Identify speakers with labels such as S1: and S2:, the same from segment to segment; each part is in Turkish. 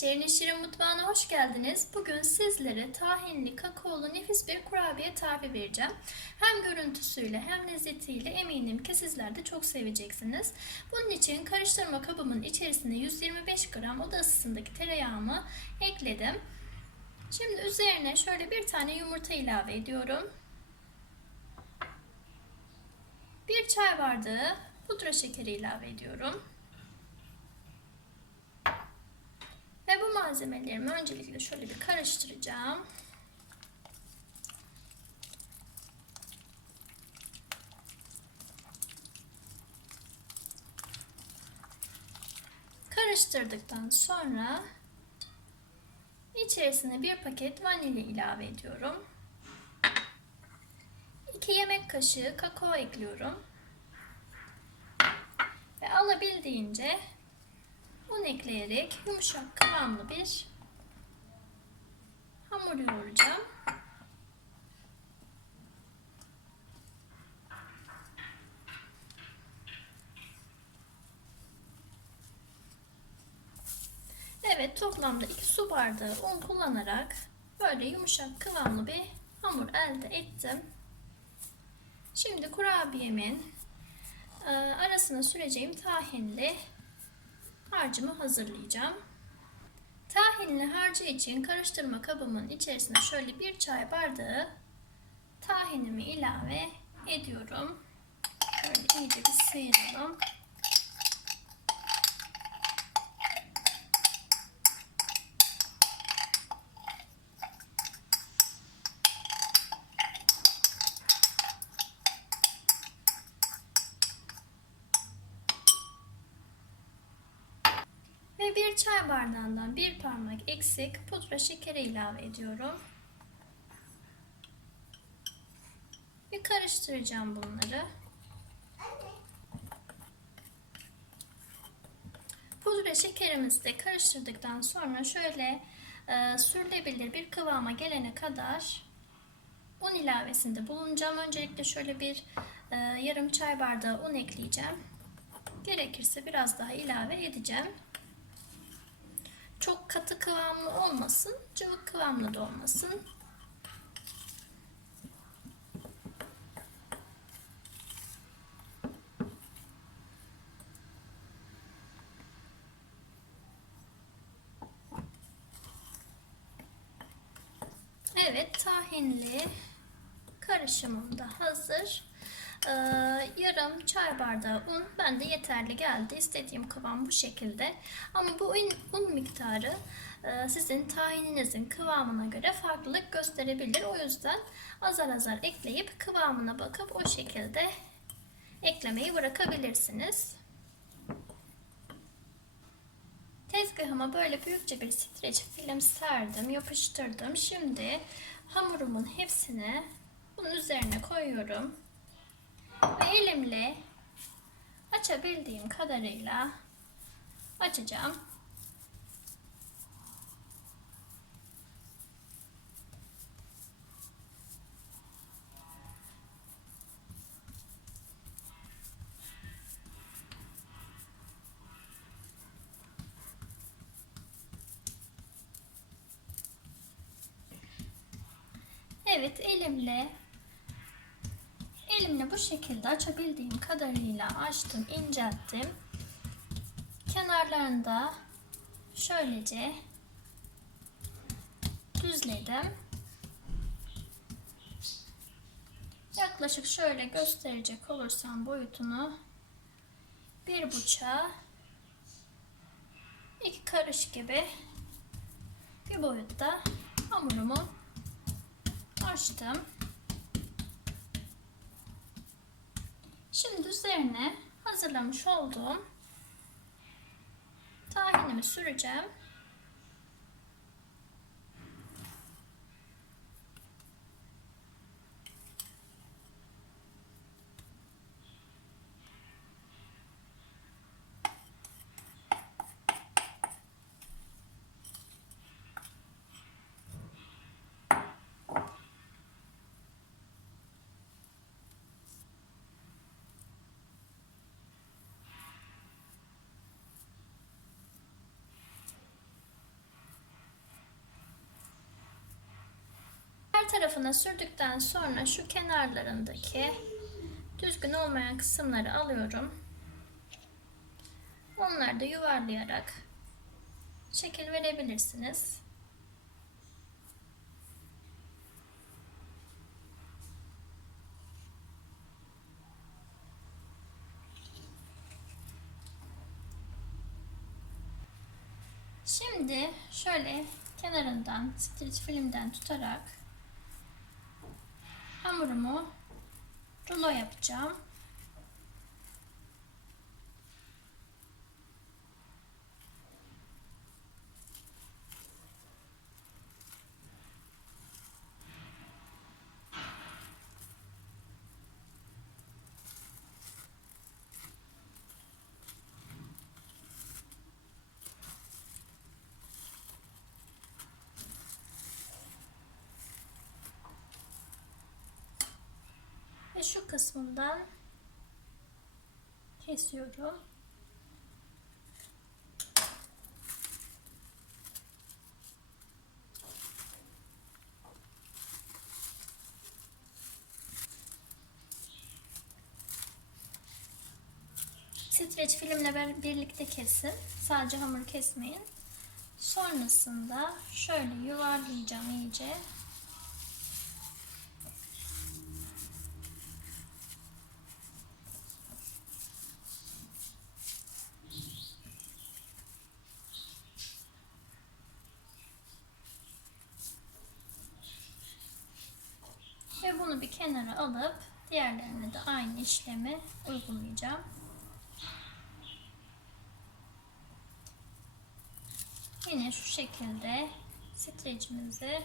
S1: Şirin Şirin Mutfağı'na hoş geldiniz. Bugün sizlere tahinli, kakaolu nefis bir kurabiye tarifi vereceğim. Hem görüntüsüyle hem lezzetiyle eminim ki sizler de çok seveceksiniz. Bunun için karıştırma kabımın içerisine 125 gram oda ısısındaki tereyağımı ekledim. Şimdi üzerine şöyle bir tane yumurta ilave ediyorum. Bir çay bardağı pudra şekeri ilave ediyorum. Ve bu malzemelerimi öncelikle şöyle bir karıştıracağım. Karıştırdıktan sonra içerisine bir paket vanilya ilave ediyorum. 2 yemek kaşığı kakao ekliyorum. Ve alabildiğince un ekleyerek yumuşak kıvamlı bir hamur yoğuracağım. Evet toplamda 2 su bardağı un kullanarak böyle yumuşak kıvamlı bir hamur elde ettim. Şimdi kurabiyemin e, arasına süreceğim tahinli harcımı hazırlayacağım. Tahinli harcı için karıştırma kabımın içerisine şöyle bir çay bardağı tahinimi ilave ediyorum. Şöyle iyice bir sıyıralım. Ve bir çay bardağından bir parmak eksik pudra şekeri ilave ediyorum. Bir karıştıracağım bunları. Pudra şekerimizi de karıştırdıktan sonra şöyle e, sürülebilir bir kıvama gelene kadar un ilavesinde bulunacağım. Öncelikle şöyle bir e, yarım çay bardağı un ekleyeceğim. Gerekirse biraz daha ilave edeceğim. Çok katı kıvamlı olmasın, cıvık kıvamlı da olmasın. Evet, tahinli karışımım da hazır. Ee, yarım çay bardağı un bende yeterli geldi. İstediğim kıvam bu şekilde. Ama bu un, un miktarı e, sizin tahininizin kıvamına göre farklılık gösterebilir. O yüzden azar azar ekleyip kıvamına bakıp o şekilde eklemeyi bırakabilirsiniz. Tezgahıma böyle büyükçe bir streç film serdim, yapıştırdım. Şimdi hamurumun hepsini bunun üzerine koyuyorum. Ve elimle açabildiğim kadarıyla açacağım. Evet elimle elimle bu şekilde açabildiğim kadarıyla açtım, incelttim. Kenarlarında şöylece düzledim. Yaklaşık şöyle gösterecek olursam boyutunu bir buçuğa iki karış gibi bir boyutta hamurumu açtım. Şimdi üzerine hazırlamış olduğum tahinimi süreceğim. Her tarafına sürdükten sonra şu kenarlarındaki düzgün olmayan kısımları alıyorum. Onları da yuvarlayarak şekil verebilirsiniz. Şimdi şöyle kenarından streç filmden tutarak hamurumu rulo yapacağım. Şu kısmından kesiyorum. Streç filmle birlikte kesin. Sadece hamur kesmeyin. Sonrasında şöyle yuvarlayacağım iyice. Ve bunu bir kenara alıp diğerlerine de aynı işlemi uygulayacağım. Yine şu şekilde streçimizi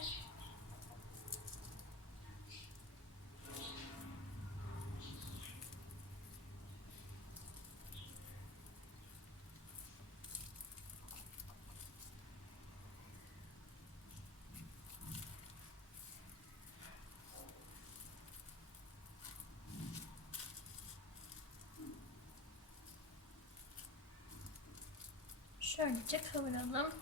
S1: şöylece kıvıralım.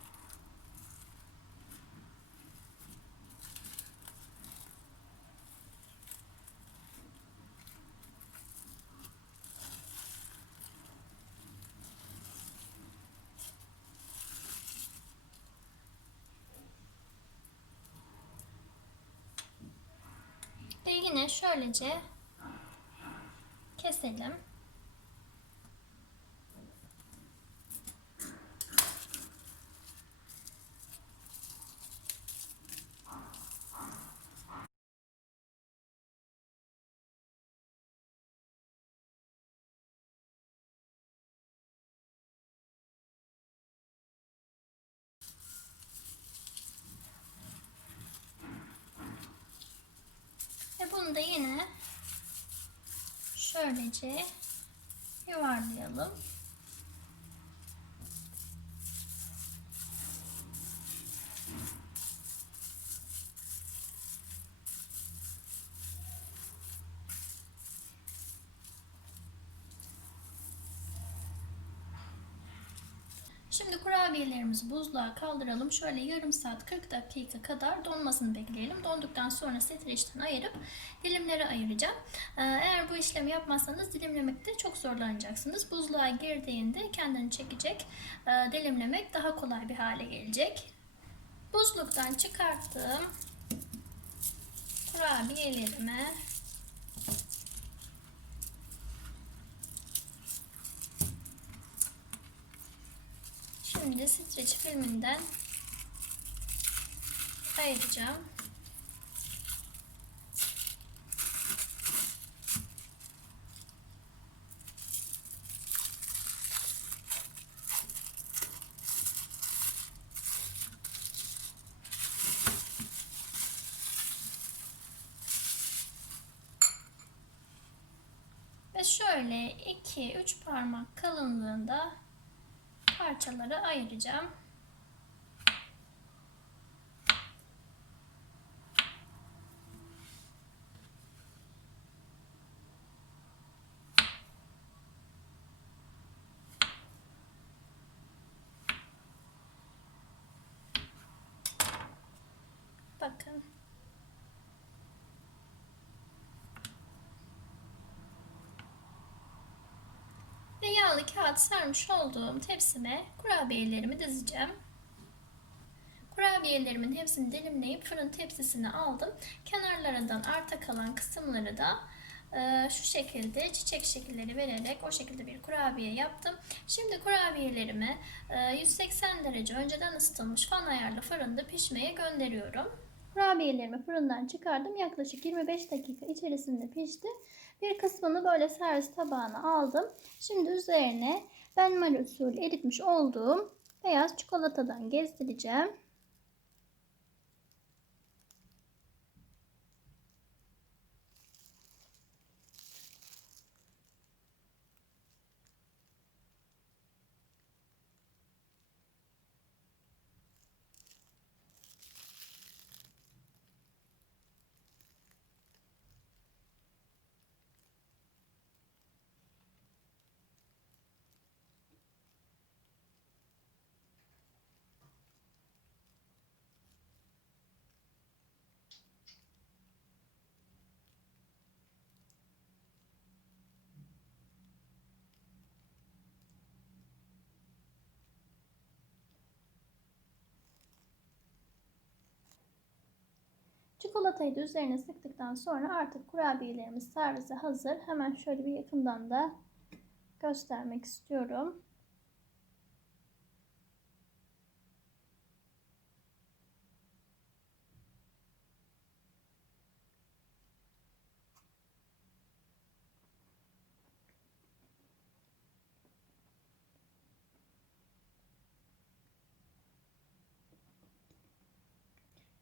S1: Ve yine şöylece keselim. Ve bunu da yine şöylece yuvarlayalım. Şimdi kurabiyelerimizi buzluğa kaldıralım. Şöyle yarım saat 40 dakika kadar donmasını bekleyelim. Donduktan sonra streçten ayırıp dilimlere ayıracağım. Ee, Eğer bu işlemi yapmazsanız dilimlemekte çok zorlanacaksınız. Buzluğa girdiğinde kendini çekecek. Ee, Dilimlemek daha kolay bir hale gelecek. Buzluktan çıkarttığım kurabiyelerimi Şimdi streç filminden ayıracağım. Ve şöyle 2-3 parmak kalınlığında parçalara ayıracağım. Kağıt sermiş olduğum tepsime kurabiyelerimi dizeceğim. Kurabiyelerimin hepsini dilimleyip fırın tepsisine aldım. Kenarlarından arta kalan kısımları da e, şu şekilde çiçek şekilleri vererek o şekilde bir kurabiye yaptım. Şimdi kurabiyelerimi e, 180 derece önceden ısıtılmış fan ayarlı fırında pişmeye gönderiyorum. Kurabiyelerimi fırından çıkardım. Yaklaşık 25 dakika içerisinde pişti. Bir kısmını böyle servis tabağına aldım. Şimdi üzerine benmari usulü eritmiş olduğum beyaz çikolatadan gezdireceğim. Çikolatayı da üzerine sıktıktan sonra artık kurabiyelerimiz servise hazır. Hemen şöyle bir yakından da göstermek istiyorum.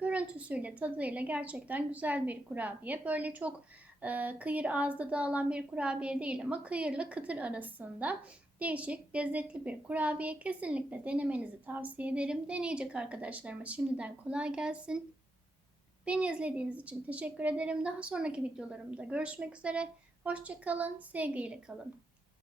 S1: Görüntüsüyle, tadıyla gerçekten güzel bir kurabiye. Böyle çok e, kıyır ağızda dağılan bir kurabiye değil ama kıyırla kıtır arasında değişik, lezzetli bir kurabiye. Kesinlikle denemenizi tavsiye ederim. Deneyecek arkadaşlarıma şimdiden kolay gelsin. Beni izlediğiniz için teşekkür ederim. Daha sonraki videolarımda görüşmek üzere. Hoşçakalın, sevgiyle kalın.